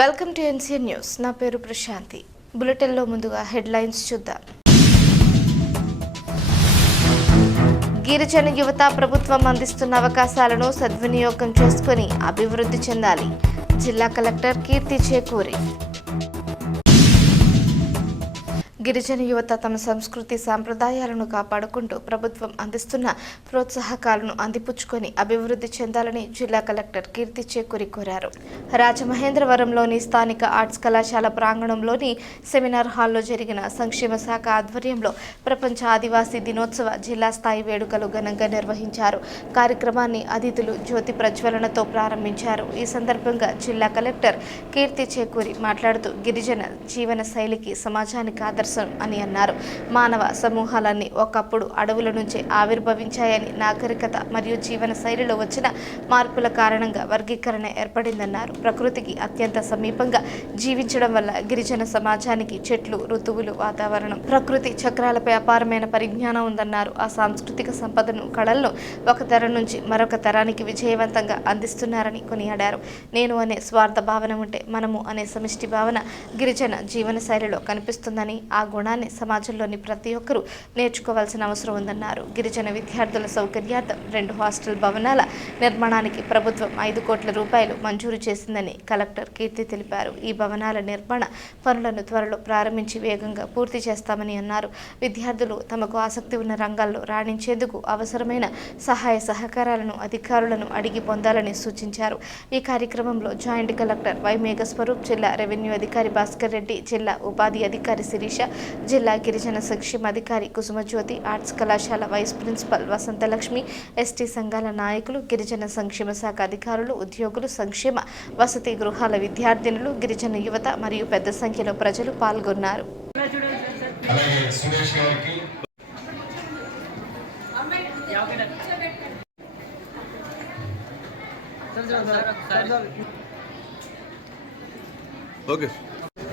Welcome to NCN news. నా పేరు ప్రశాంతి. బులెటిన్లో ముందుగా హెడ్లైన్స్ చూద్దాం. గిరిజన యువత ప్రభుత్వం అందిస్తున్న అవకాశాలను సద్వినియోగం చేసుకుని అభివృద్ధి చెందాలి. జిల్లా కలెక్టర్ కీర్తి చేకూరి. గిరిజన యువత తమ సంస్కృతి సాంప్రదాయాలను కాపాడుకుంటూ ప్రభుత్వం అందిస్తున్న ప్రోత్సాహకాలను అందిపుచ్చుకొని అభివృద్ధి చెందాలని జిల్లా కలెక్టర్ కీర్తి చేకూరి కోరారు. రాజమహేంద్రవరంలోని స్థానిక ఆర్ట్స్ కళాశాల ప్రాంగణంలోని సెమినార్ హాల్లో జరిగిన సంక్షేమ శాఖ ఆధ్వర్యంలో ప్రపంచ ఆదివాసీ దినోత్సవ జిల్లా స్థాయి వేడుకలు ఘనంగా నిర్వహించారు. కార్యక్రమాన్ని అతిథులు జ్యోతి ప్రజ్వలనతో ప్రారంభించారు. ఈ సందర్భంగా జిల్లా కలెక్టర్ కీర్తి చేకూరి మాట్లాడుతూ గిరిజన జీవన శైలికి సమాజానికి ఆదర్శం అని అన్నారు. మానవ సమూహాలన్నీ ఒకప్పుడు అడవుల నుంచి ఆవిర్భవించాయని, నాగరికత మరియు జీవన శైలిలో వచ్చిన మార్పుల కారణంగా వర్గీకరణ ఏర్పడిందన్నారు. ప్రకృతికి అత్యంత సమీపంగా జీవించడం వల్ల గిరిజన సమాజానికి చెట్లు, ఋతువులు, వాతావరణం, ప్రకృతి చక్రాలపై అపారమైన పరిజ్ఞానం ఉందన్నారు. ఆ సాంస్కృతిక సంపదను, కళలను ఒక తరం నుంచి మరొక తరానికి విజయవంతంగా అందిస్తున్నారని కొనియాడారు. నేను అనే స్వార్థ భావన ఉంటే మనము అనే సమిష్టి భావన గిరిజన జీవన శైలిలో కనిపిస్తుందని, ఆ గుణాన్ని సమాజంలోని ప్రతి ఒక్కరూ నేర్చుకోవాల్సిన అవసరం ఉందన్నారు. గిరిజన విద్యార్థుల సౌకర్యార్థం 2 హాస్టల్ భవనాల నిర్మాణానికి ప్రభుత్వం 5 కోట్ల రూపాయలు మంజూరు చేసిందని కలెక్టర్ కీర్తి తెలిపారు. ఈ భవనాల నిర్మాణ పనులను త్వరలో ప్రారంభించి వేగంగా పూర్తి చేస్తామని అన్నారు. విద్యార్థులు తమకు ఆసక్తి ఉన్న రంగాల్లో రాణించేందుకు అవసరమైన సహాయ సహకారాలను అధికారులను అడిగి పొందాలని సూచించారు. ఈ కార్యక్రమంలో జాయింట్ కలెక్టర్ వై మేఘస్వరూప్, జిల్లా రెవెన్యూ అధికారి భాస్కర్ రెడ్డి, జిల్లా ఉపాధి అధికారి శిరీష, జిల్లా గిరిజన సంక్షేమ అధికారి కుసుమజ్యోతి, ఆర్ట్స్ కళాశాల వైస్ ప్రిన్సిపల్ వసంతలక్ష్మి, ఎస్టీ సంఘాల నాయకులు, గిరిజన సంక్షేమ శాఖ అధికారులు, ఉద్యోగులు, సంక్షేమ వసతి గృహాల విద్యార్థినులు, గిరిజన యువత మరియు పెద్ద సంఖ్యలో ప్రజలు పాల్గొన్నారు.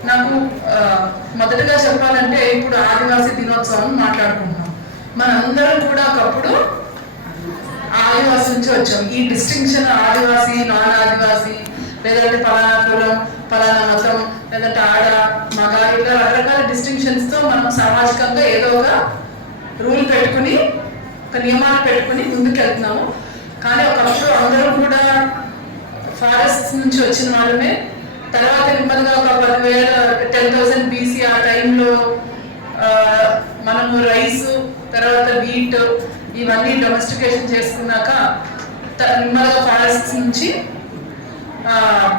నాకు మొదటగా చెప్పాలంటే ఇప్పుడు ఆదివాసీ దినోత్సవం మాట్లాడుకుంటున్నాం. మనందరం కూడా ఒకప్పుడు ఆదివాసీ నుంచి వచ్చాం. ఈ డిస్టింక్షన్ ఆదివాసీ, నాన్ ఆదివాసీ, లేదంటే పలానా కులం, పలానా మతం, లేదంటే ఆడ, మగ, ఇలా రకరకాల డిస్టింక్షన్స్ తో మనం సామాజికంగా ఏదో ఒక రూల్ పెట్టుకుని, ఒక నియమాలు పెట్టుకుని ముందుకెళ్తున్నాము. కానీ ఒకప్పుడు అందరూ కూడా ఫారెస్ట్ నుంచి వచ్చిన వాళ్ళమే. తర్వాత నెమ్మదిగా ఒక 10,000 BC ఆ టైంలో మనము రైస్, తర్వాత వీట్ ఇవన్నీ డొమెస్టికేషన్ చేసుకున్నాక నెమ్మదిగా ఫారెస్ట్ నుంచి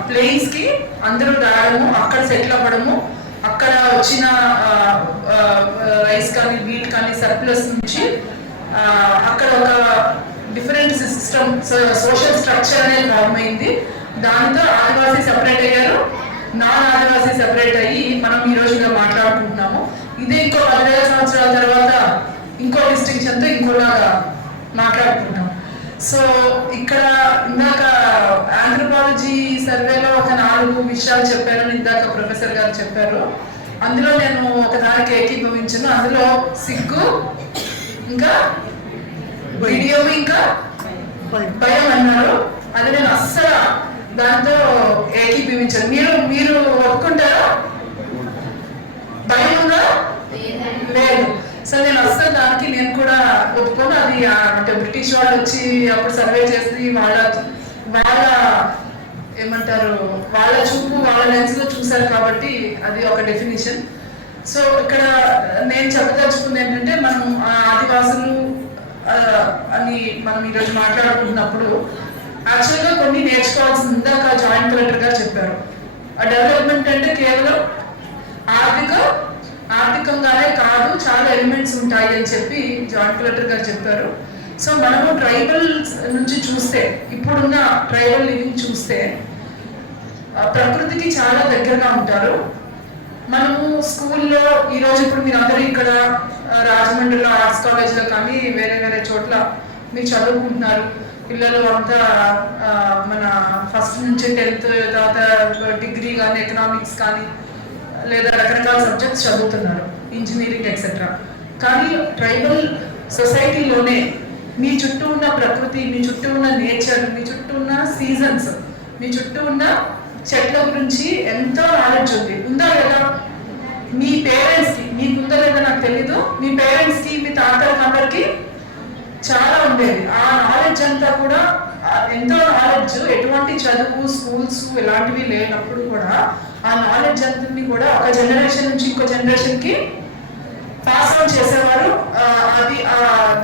ప్లెయిన్స్ కి అందరూ రావడము, అక్కడ సెటిల్ అవ్వడము, అక్కడ వచ్చిన రైస్ కానీ వీట్ కానీ సర్ప్లస్ నుంచి అక్కడ ఒక డిఫరెంట్ సిస్టమ్, సోషల్ స్ట్రక్చర్ అనేది ఫార్మ్ అయింది. దాంతో ఆదివాసీ సెపరేట్ అయ్యారు, నాన్ ఆదివాసీ సెపరేట్ అయ్యి మనం ఈ రోజు ఇలా మాట్లాడుకుంటున్నాము. ఇదే ఇంకో 10,000 సంవత్సరాల తర్వాత ఇంకో డిస్టింక్షన్తో ఇంకోలాగా మాట్లాడుకుంటాం. సో ఇక్కడ ఇందాక ఆంథ్రోపాలజీ సర్వేలో ఒక 4 విషయాలు చెప్పారని ఇందాక ప్రొఫెసర్ గారు చెప్పారు. అందులో నేను ఒకదానికి ఏకీభవించాను. అందులో సిగ్గు, ఇంకా బిడియం, ఇంకా భయం అన్నారు. అది నేను అస్సలు దాంతో ఏకీభవించాను. మీరు ఒప్పుకుంటారా? భయం ఉందా? లేదు. సో నేను అస్సలు దానికి నేను కూడా ఒప్పుకోను. అది అంటే బ్రిటిష్ వాళ్ళు వచ్చి అప్పుడు సర్వే చేసి వాళ్ళ ఏమంటారు, వాళ్ళ చూపు, వాళ్ళ లెన్స్ లో చూసారు కాబట్టి అది ఒక డెఫినేషన్. సో ఇక్కడ నేను చెప్పదలుచుకుంది ఏంటంటే, మనం ఆదివాసులు అని మనం ఈరోజు మాట్లాడుకుంటున్నప్పుడు యాక్చువల్గా కొన్ని నేర్చుకోవాల్సింది ఇందాక జాయింట్ కలెక్టర్ గారు చెప్పారు. ఆ డెవలప్మెంట్ అంటే కేవలం ఆర్థికంగానే కాదు, చాలా ఎలిమెంట్స్ ఉంటాయి అని చెప్పి జాయింట్ కలెక్టర్ గారు చెప్పారు. సో మనము ట్రైబల్ నుంచి చూస్తే, ఇప్పుడున్న ట్రైబల్ లివింగ్ చూస్తే ప్రకృతికి చాలా దగ్గరగా ఉంటారు. మనము స్కూల్లో ఈరోజు ఇప్పుడు మీరు అందరూ ఇక్కడ రాజమండ్రిలో ఆర్ట్స్ కాలేజ్లో కానీ వేరే వేరే చోట్ల మీరు చదువుకుంటున్నారు. పిల్లలు అంతా మన ఫస్ట్ నుంచి 10th తర్వాత డిగ్రీ కానీ, ఎకనామిక్స్ కానీ, లేదా రకరకాల సబ్జెక్ట్స్ చదువుతున్నారు, ఇంజనీరింగ్ ఎక్సెట్రా. కానీ ట్రైబల్ సొసైటీలోనే మీ చుట్టూ ఉన్న ప్రకృతి, మీ చుట్టూ ఉన్న నేచర్, మీ చుట్టూ ఉన్న సీజన్స్, మీ చుట్టూ ఉన్న చెట్ల గురించి ఎంతో నాలెడ్జ్ ఉందా లేదా? మీ పేరెంట్స్కి మీకు ఉందా లేదా నాకు తెలీదు, మీ పేరెంట్స్కి మీ తాతలకు అందరికి చాలా ఉండేది. ఆ నాలెడ్జ్ అంతా కూడా ఎంతో నాలెడ్జ్, ఎటువంటి చదువు స్కూల్స్ ఇలాంటివి లేనప్పుడు కూడా ఆ నాలెడ్జ్ అంతని కూడా ఒక జనరేషన్ నుంచి ఇంకో జనరేషన్కి పాస్ అవుట్ చేసేవారు. అది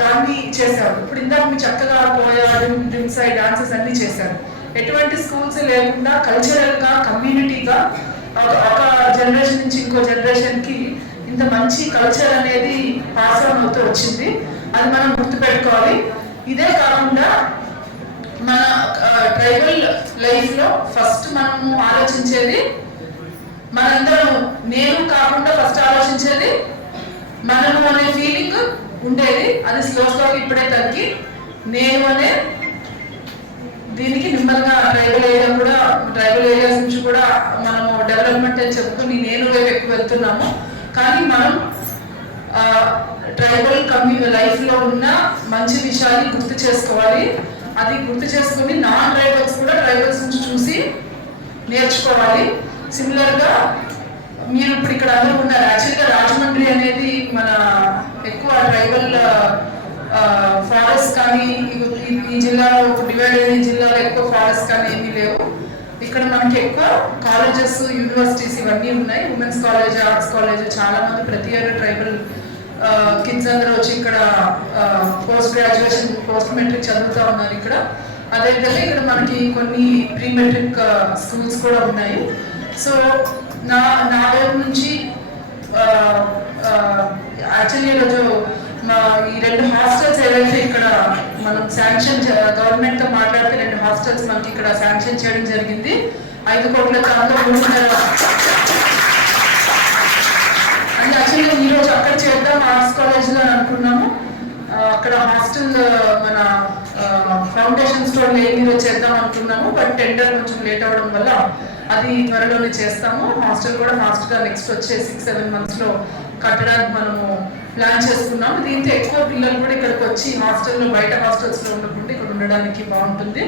దాన్ని చేసేవారు. ఇప్పుడు ఇందాక మీ చక్కగా పోయారు, డ్రింక్స్ డాన్సెస్ అన్ని చేశారు. ఎటువంటి స్కూల్స్ లేకుండా కల్చరల్గా కమ్యూనిటీగా ఒక జనరేషన్ నుంచి ఇంకో జనరేషన్కి ఇంత మంచి కల్చర్ అనేది పాస్ ఆన్ అవుతూ వచ్చింది. అది మనం గుర్తుపెట్టుకోవాలి. ఇదే కాకుండా మన ట్రైబల్ లైఫ్లో ఫస్ట్ మనము ఆలోచించేది మనందరం, నేను కాకుండా ఫస్ట్ ఆలోచించేది మనము అనే ఫీలింగ్ ఉండేది. అది స్లోగా ఇప్పుడే తగ్గి నేను అనే దీనికి నిమ్మల్గా ట్రైబల్ ఏరియాస్ నుంచి కూడా మనము డెవలప్మెంట్ అని చెప్పుకుని నేను వైపు ఎక్కువ వెళ్తున్నాము. కానీ మనం ట్రైబల్ లైఫ్లో ఉన్న మంచి విషయాన్ని గుర్తు చేసుకోవాలి. అది గుర్తు చేసుకుని నాన్ ట్రైబల్స్ కూడా ట్రైబల్స్ నుంచి చూసి నేర్చుకోవాలి. సిమిలర్గా మీరు ఇప్పుడు ఇక్కడ అందరూ ఉన్నారు. యాక్చువల్గా రాజమండ్రి అనేది మన ఎక్కువ ట్రైబల్ ఫారెస్ట్ కానీ ఈ జిల్లాలో డివైడ్ అయిన జిల్లాలో ఎక్కువ ఫారెస్ట్ కానీ ఏమీ లేవు. ఇక్కడ మనకి ఎక్కువ కాలేజెస్ యూనివర్సిటీస్ ఇవన్నీ ఉన్నాయి. ఉమెన్స్ కాలేజ్, ఆర్ట్స్ కాలేజ్, చాలా మంది ప్రతి ఇయర్ ట్రైబల్ కిడ్స్ అందరూ వచ్చి ఇక్కడ పోస్ట్ గ్రాడ్యుయేషన్ పోస్ట్ మెట్రిక్ చదువుతూ ఉన్నారు ఇక్కడ. అదేవిధంగా ఇక్కడ మనకి కొన్ని ప్రీ మెట్రిక్ స్కూల్స్ కూడా ఉన్నాయి. సో నా వైపు నుంచి యాక్చువల్లీ ఈరోజు ఈ 2 హాస్టల్స్ ఏవైతే ఇక్కడ మనం శాంక్షన్ గవర్నమెంట్తో మాట్లాడితే 2 హాస్టల్స్ మనకి ఇక్కడ శాంక్షన్ చేయడం జరిగింది. 5 కోట్లతో అందరూ 3.5. అది యాక్చువల్గా ఈరోజు అక్కడ చేద్దాం ఆర్ట్స్ కాలేజ్లో అనుకున్నాము. అక్కడ హాస్టల్ మన ఫౌండేషన్ స్టోర్ ఈరోజు చేద్దాం అనుకున్నాము. బట్ టెండర్ కొంచెం లేట్ అవ్వడం వల్ల అది త్వరలోనే చేస్తాము. హాస్టల్ కూడా ఫాస్ట్గా నెక్స్ట్ వచ్చే 6-7 monthsలో కట్టడానికి మనము ప్లాన్ చేసుకున్నాము. దీంతో ఎక్కువ పిల్లలు కూడా ఇక్కడికి వచ్చి హాస్టల్లో బయట హాస్టల్స్లో ఉండకుండా ఇక్కడ ఉండడానికి బాగుంటుంది.